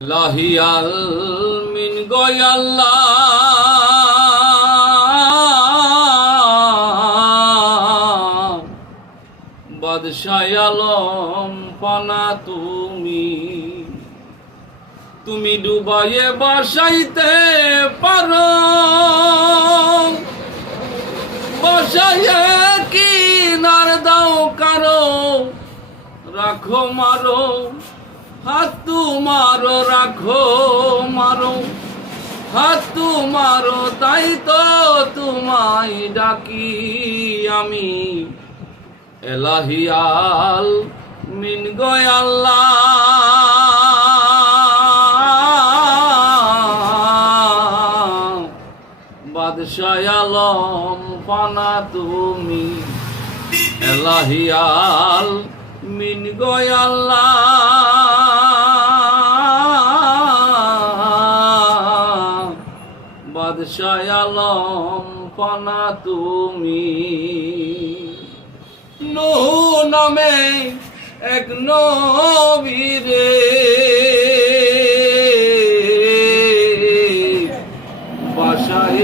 লাহিয়াল মিন গয়াল্লাহ বাদশাহ আলম পানা তুমি ডুবাইয়ে বাসাইতে পারো, বাসাইয়ে কিনার দাও কারো, রাখো মারো হাত তুমারো, রাখো মারো হাত তুমারো, তাই তো তোমায় ডাকি আমি এলাহিয়াল মিন গয়াল্লাহ বাদশাহ আলম পানা তুমি এলাহিয়াল মিন গয়াল্লাহ বাদশাহ আলম পানা তুমি। নূহ নামে এক নবী রে বাসায়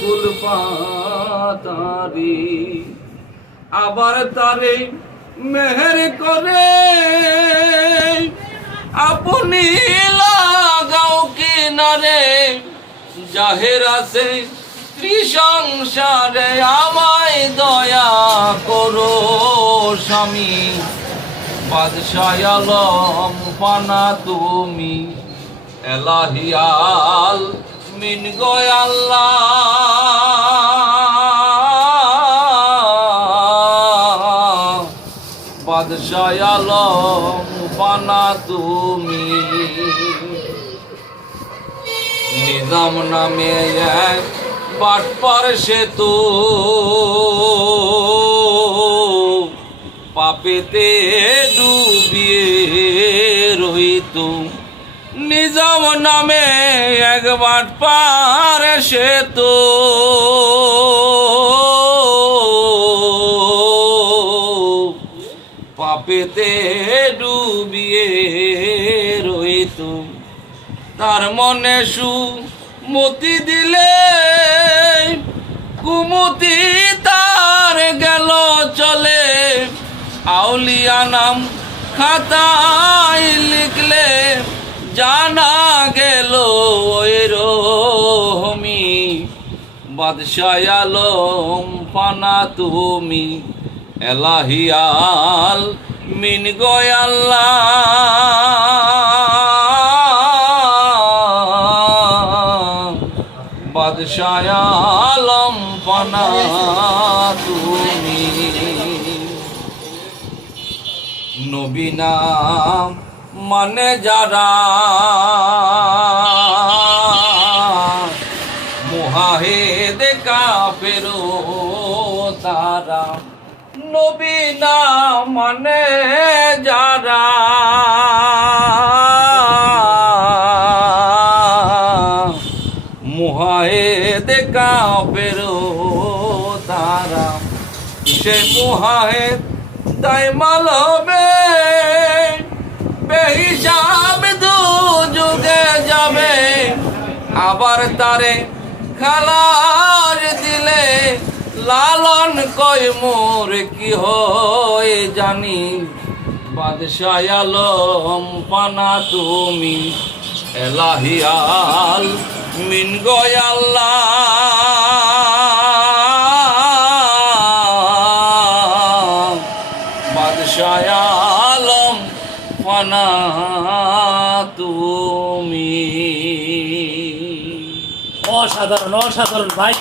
কুল পাতারি, আবার তারে মেহের করে আপনি লাগাও কিনারে, জাহের আছে সংসারে আমায় দয়া করো স্বামী বাদশাহ আলম পানা তুমি এলাহিয়াল মিন গয়াল্লাহ বাদশাহ আলম পানা তুমি। নিজাম নামে এক বাটপার সে তো পাপেতে ডুবিয়ে রহিত, নিজাম নামে এক বাটপার সে তো পাপেতে ডুবিয়ে রহিত, তার মনে সুমতি দিলে কুমতি তার গেল চলে, আউলিয়া নাম খাতায় লিখলে জানা গেল ওই রহমি বাদশাহ আলম পানা তুমি এলাহিয়াল মিন গয়াল্লাহ বাদশাহ আলম পানা তুমি। নবী নাম মানে যারা মুহাহিদ কাফের তারা, নবী নাম মানে যারা মুহাহিদ কাফের তারা, সে মুহাহিদ দাইমাল হবে বেহিসাব দুযুগে যাবে, আবার তারে খালাস দিলে লালন কই মোর কি হয় জানি বাদশাহ আলম পানা তুমি এলাহিয়াল মিন গয়াল্লাহ বাদশাহ আলম পানা তুমি। অসাধারণ অসাধারণ ভাই।